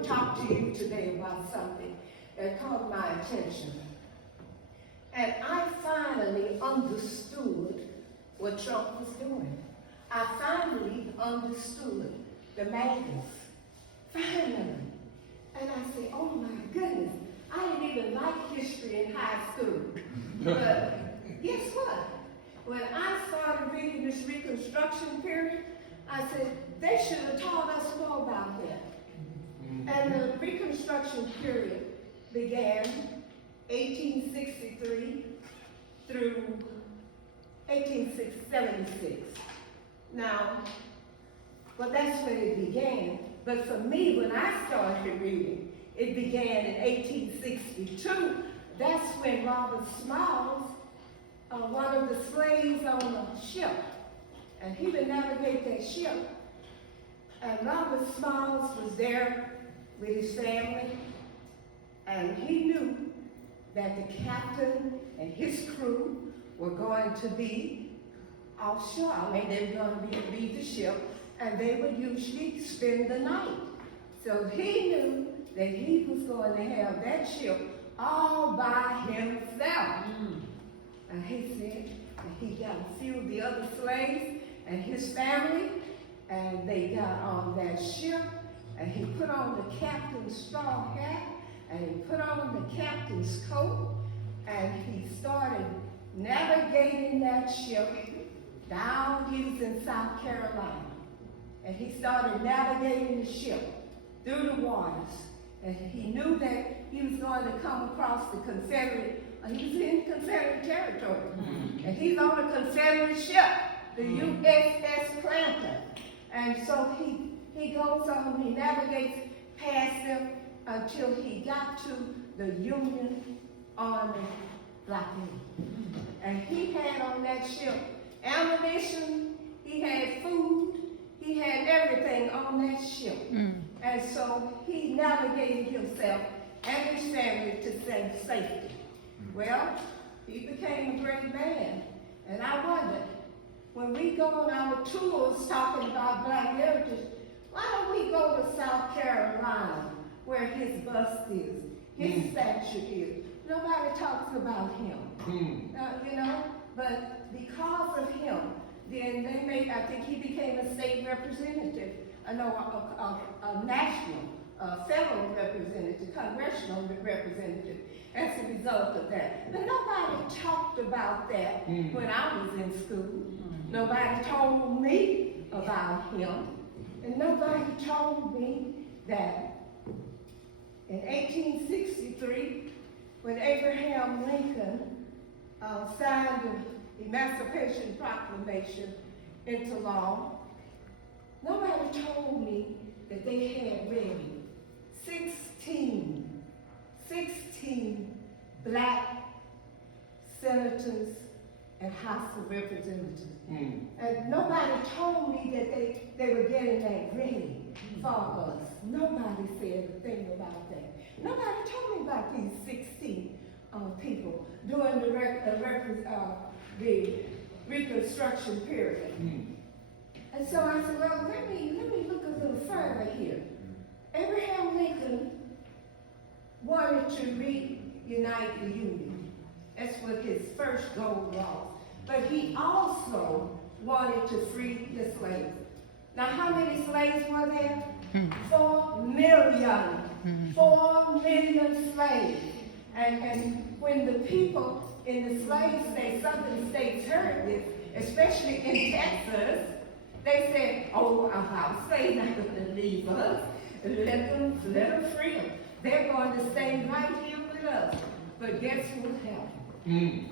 to talk to you today about something that caught my attention. And I finally understood what Trump was doing. I finally understood the madness. Finally. And I said, oh my goodness, I didn't even like history in high school. But guess what? When I started reading this Reconstruction Period, I said, they should have taught us more about that. And the Reconstruction Period began 1863 through 1876. Now, well, that's when it began. But for me, when I started reading, it began in 1862. That's when Robert Smiles, one of the slaves on a ship, and he would navigate that ship. And Robert Smiles was there with his family, and he knew that the captain and his crew were going to be offshore. I mean, they were going to leave the ship, and they would usually spend the night. So he knew that he was going to have that ship all by himself. And he said that he got a few of the other slaves and his family, and they got on that ship, and he put on the captain's straw hat, and he put on the captain's coat, and he started navigating that ship down. He was in South Carolina, and he started navigating the ship through the waters, and he knew that he was going to come across the Confederate, he was in Confederate territory, and he's on a Confederate ship, the USS Planter. And so he goes on, he navigates past them until he got to the Union Army blockade. And he had on that ship ammunition, he had food, he had everything on that ship. And so he navigated himself and his family to safety. Well, he became a great man. And I wondered, when we go on our tours talking about Black heritage, why don't we go to South Carolina, where his bust is, his statue is? Nobody talks about him, you know, but because of him, then they made, I think he became a state representative, a national, federal representative, congressional representative, as a result of that. But nobody talked about that when I was in school. Nobody told me about him. And nobody told me that in 1863, when Abraham Lincoln signed the Emancipation Proclamation into law, nobody told me that they had ready 16 black senators and House of Representatives. And nobody told me that they were getting that ready for us. Nobody said a thing about that. Nobody told me about these 16 people during the Reconstruction Period. And so I said, well, let me look a little further here. Abraham Lincoln wanted to reunite the Union. That's what his first goal was. But he also wanted to free the slaves. Now, how many slaves were there? 4 million. 4 million slaves. And when the people in the slave states, southern states, heard this, especially in Texas, they said, oh, our slaves not going to leave us. Let them free them. They're going to stay right here with us. But guess what happened?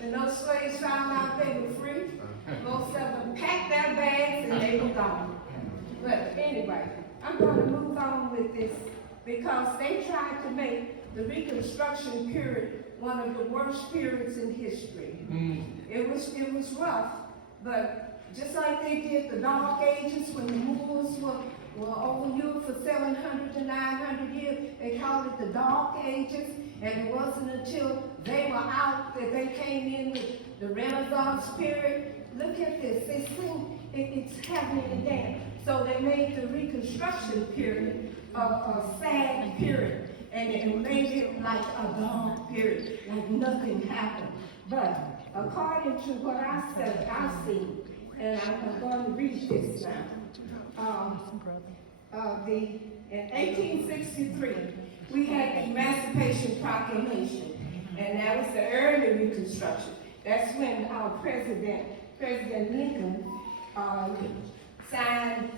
When those slaves found out they were free, most of them packed their bags and they were gone. But anyway, I'm going to move on with this because they tried to make the Reconstruction Period one of the worst periods in history. It was rough, but just like they did the Dark Ages when the Moors were over Europe for 700 to 900 years, they called it the Dark Ages, and it wasn't until they were out that they came in with the Renaissance period. Look at this, this thing, it's happening again. So they made the Reconstruction Period a sad period, and it made it like a dark period, like nothing happened. But according to what I've seen, and I'm going to read this now. In 1863, we had the Emancipation Proclamation, and that was the early Reconstruction. That's when our President Lincoln, signed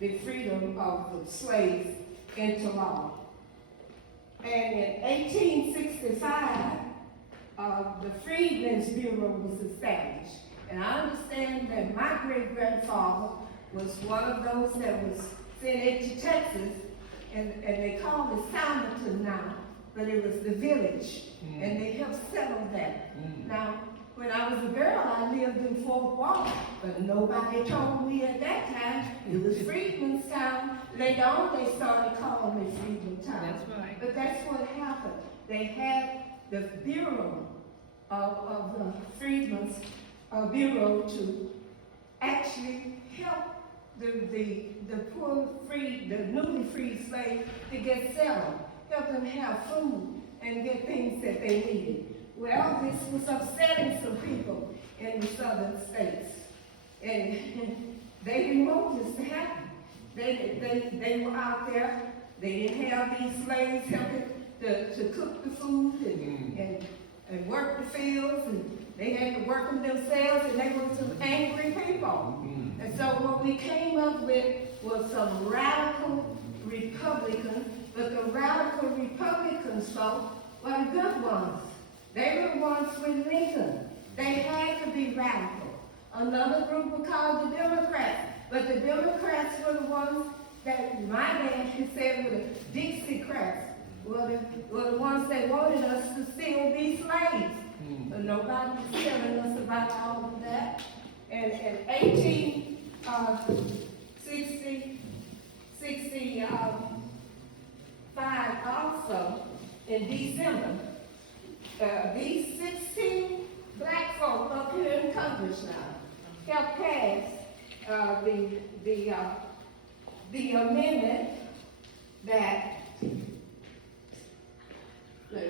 the freedom of the slaves into law. And in 1865, the Freedmen's Bureau was established. And I understand that my great-grandfather was one of those that was sent into Texas, and they call it Somerton now, but it was the village, and they helped settle that. Now, when I was a girl, I lived in Fort Walton, but nobody told me at that time it was Freedman's Town. Later on, they started calling it Freedman's Town. That's right. But that's what happened. They had the Bureau of the Freedmen's Bureau to actually help the poor the newly freed slaves to get settled, help them have food and get things that they needed. Well, this was upsetting some people in the southern states, and they didn't want this to happen. They were out there. They didn't have these slaves helping to cook the food and work the fields, and they had to work them themselves, and they were some angry people. And so what we came up with was some radical Republicans, but the radical Republicans, folks, were the good ones. They were the ones with Lincoln. They had to be radical. Another group were called the Democrats, but the Democrats were the ones that my dad said were the Dixiecrats, were the ones that wanted us to still be slaves. But nobody was telling us about all of that. And in 1865 also, in December, these 16 black folk up here in Congress now helped pass the amendment that,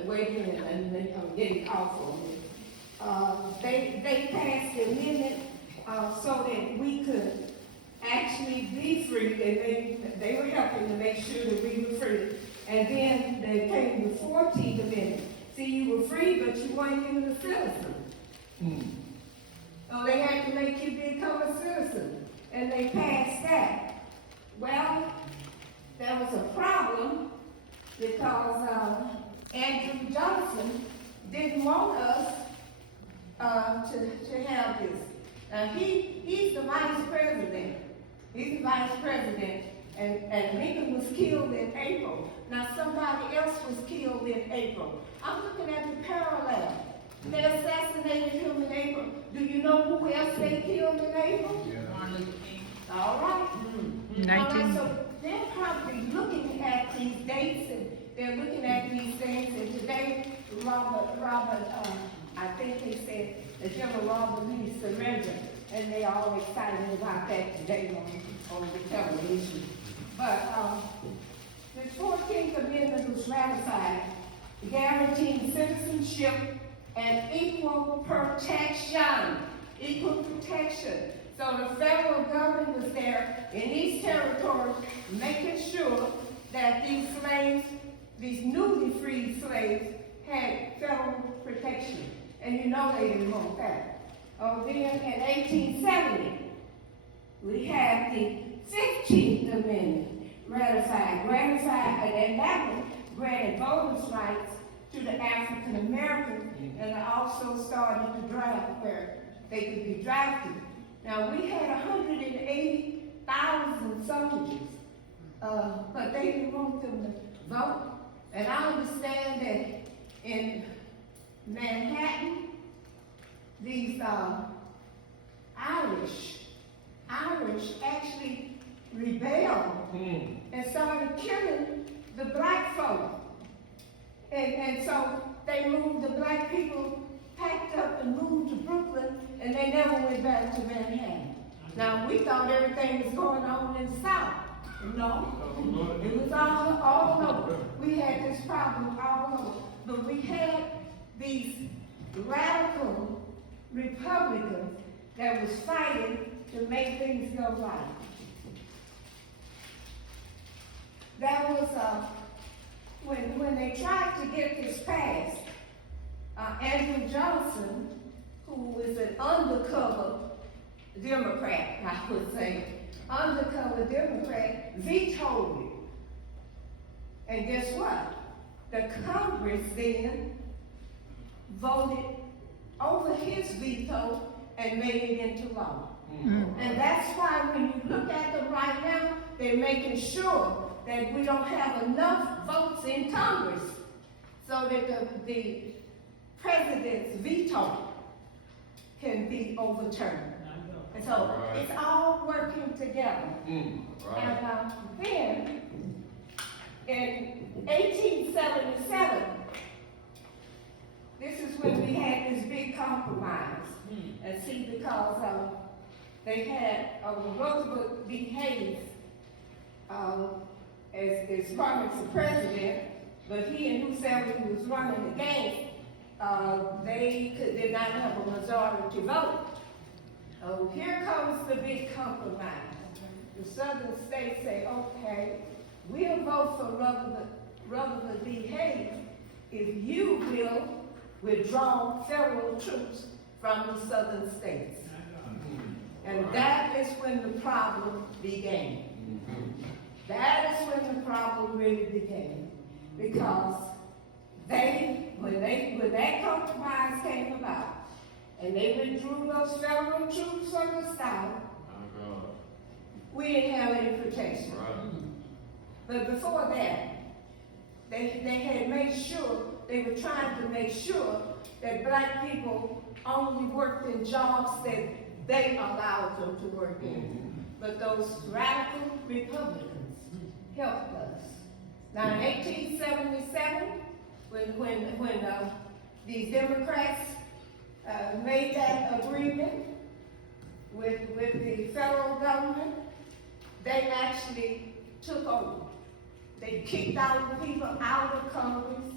wait a minute, I'm getting off on this. They passed the amendment so that we could actually be free, and they were helping to make sure that we were free. And then they came the 14th Amendment. See, you were free, but you weren't even a citizen. So they had to make you become a citizen, and they passed that. Well, there was a problem because Andrew Johnson didn't want us to have this. Now, he's the vice president. He's the vice president, and Lincoln was killed in April. Now, somebody else was killed in April. I'm looking at the parallel. They assassinated him in April. Do you know who else they killed in April? Yeah. Martin Luther King. All right. All right, so they're probably looking at these dates, and they're looking at these things, and today, Robert, I think they said that General Robert Lee surrendered, and they are all excited about that today on the television. But the 14th Amendment was ratified, guaranteeing citizenship and equal protection. Equal protection. So the federal government was there in these territories making sure that these slaves, these newly freed slaves, had federal protection. And you know they didn't want that. Then in 1870, we had the 15th Amendment ratified, and that one granted voters' rights to the African Americans, and also started the draft where they could be drafted. Now, we had 180,000 soldiers, but they didn't want them to vote. And I understand that in Manhattan, these Irish actually rebelled and started killing the black folk. And so they moved, the black people packed up and moved to Brooklyn, and they never went back to Manhattan. Now, we thought everything was going on in the South, No, it was all over. We had this problem all over. But we had these radical Republicans that was fighting to make things go right. That was when they tried to get this passed, Helen Johnson, who was an undercover Democrat, I would say, undercover Democrat, vetoed it. And guess what? The Congress then voted over his veto and made it into law. Mm-hmm. And that's why when you look at them right now, they're making sure that we don't have enough votes in Congress so that the president's veto can be overturned. And so it's all working together. Right. And then in 1877, this is when we had this big compromise. And see, because they had Roosevelt B. Hayes as primary president, but he and whoever he was running against, did not have a majority vote. Oh, here comes the big compromise. The southern states say, okay, we'll vote for Roosevelt B. Hayes if you will withdraw federal troops from the southern states. And that is when the problem began. That is when the problem really began. Because when that compromise came about, and they withdrew those federal troops from the South, we didn't have any protection. Right. But before that, they had made sure, they were trying to make sure that black people only worked in jobs that they allowed them to work in. But those radical Republicans helped us. Now in 1877, when these Democrats made that agreement with the federal government, they actually took over. They kicked out the people out of Congress,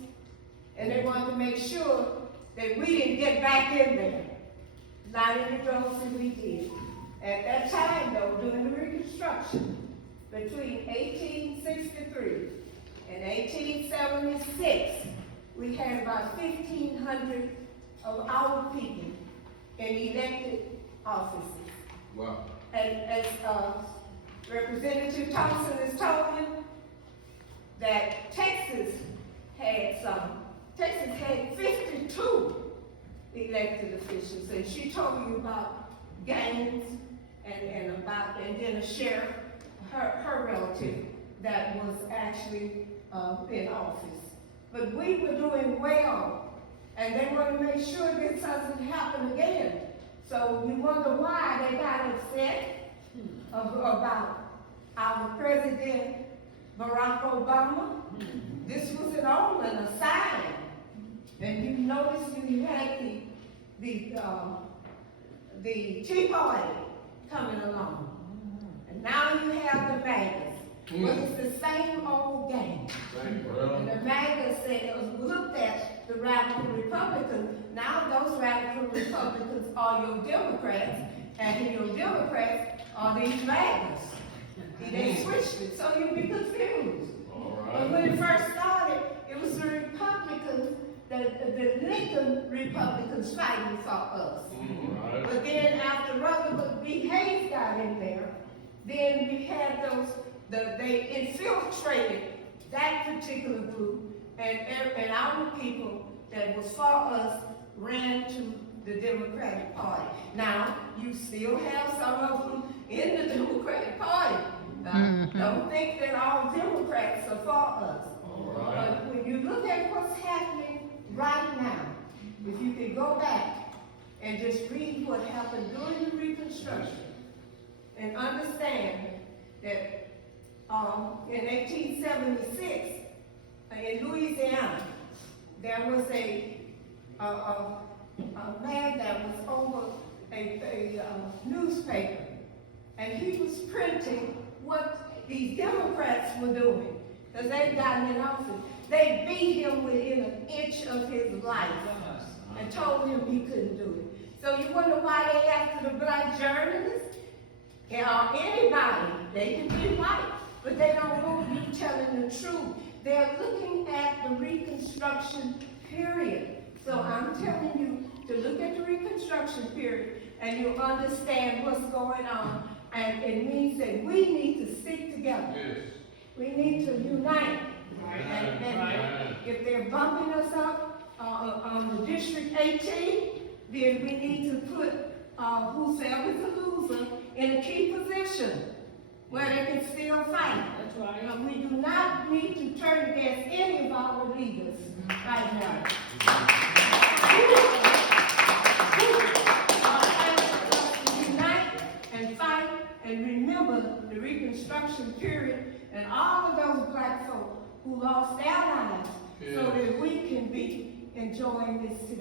and they wanted to make sure that we didn't get back in there. Not in the roles that we did. At that time, though, during the Reconstruction, between 1863 and 1876, we had about 1,500 of our people in elected offices. Wow. And as Representative Thompson has told you, that Texas had 52 elected officials, and she told you about Gaines and then a sheriff, her relative, that was actually in office. But we were doing well, and they want to make sure this doesn't happen again. So you wonder why they got upset about our President Barack Obama. This was an omen, a sign. And you notice when you had the Tea Party coming along. And now you have the MAGAs. But it's the same old game. And the MAGAs looked at the radical Republicans. Now those radical Republicans are your Democrats, and your Democrats are these MAGAs. They switched it, so you'd be confused. But when it first started, it was the Republicans, the Lincoln Republicans fighting for us. But then after Roosevelt B. Hayes got in there, then we had they infiltrated that particular group, and our people that was for us ran to the Democratic Party. Now, you still have some of them in the Democratic Party. Don't think that all Democrats are for us. But when you look at what's happening right now, if you can go back and just read what happened during the Reconstruction and understand that in 1876, in Louisiana, there was a man that was over a newspaper, and he was printing what these Democrats were doing, because they've gotten in office. They beat him within an inch of his life and told him he couldn't do it. So you wonder why they after the black journalists? Or anybody, they can be white, but they don't want you telling the truth. They're looking at the Reconstruction Period. So I'm telling you to look at the Reconstruction Period and you'll understand what's going on. And it means that we need to stick together. Yes. We need to unite. And if they're bumping us up on the District 18, then we need to put whoever's a loser in a key position where they can still fight. That's right. We do not need to turn against any of our leaders right now. Unite and fight and remember the Reconstruction Period and all of those black folk who lost their lives so that we can be enjoying this together.